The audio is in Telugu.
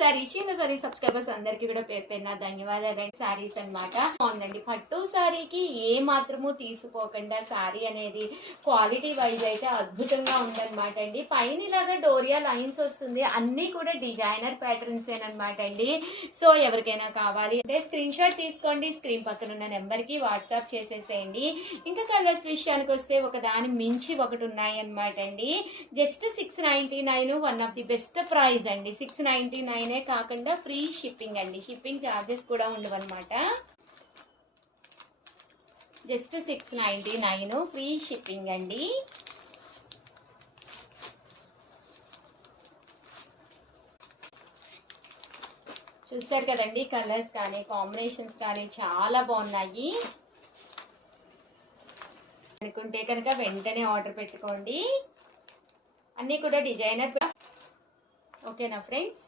సారీ చిన్న సారీ సబ్స్క్రైబర్స్ అందరికి కూడా పేరు పేరున ధన్యవాదాలు. సారీస్ అన్నమాట బాగుందండి. పట్టు సారీకి ఏ మాత్రము తీసుకోకుండా సారీ అనేది క్వాలిటీ వైజ్ అయితే అద్భుతంగా ఉందన్నమాట అండి. పైన ఇలాగా డోరియా లైన్స్ వస్తుంది, అన్ని కూడా డిజైనర్ ప్యాటర్న్స్ అనమాట అండి. సో ఎవరికైనా కావాలి అంటే స్క్రీన్ షాట్ తీసుకోండి, స్క్రీన్ పక్కన ఉన్న నెంబర్ కి వాట్సాప్ చేసేసేయండి. ఇంకా కలర్స్ విషయానికి వస్తే ఒక దాని మించి ఒకటి ఉన్నాయి అనమాట అండి. Just 699 one of the best price అండి. 699 కాకుండా ఫ్రీ షిప్పింగ్ అండి, షిప్పింగ్ ఛార్జెస్ కూడా ఉండవన్నమాట. జస్ట్ 699 ఫ్రీ షిప్పింగ్ అండి. చూసారు కదండి, కలర్స్ కానీ కాంబినేషన్స్ కానీ చాలా బాగున్నాయి. అనుకుంటే కనుక వెంటనే ఆర్డర్ పెట్టుకోండి. అన్నీ కూడా డిజైనర్. ఓకేనా ఫ్రెండ్స్?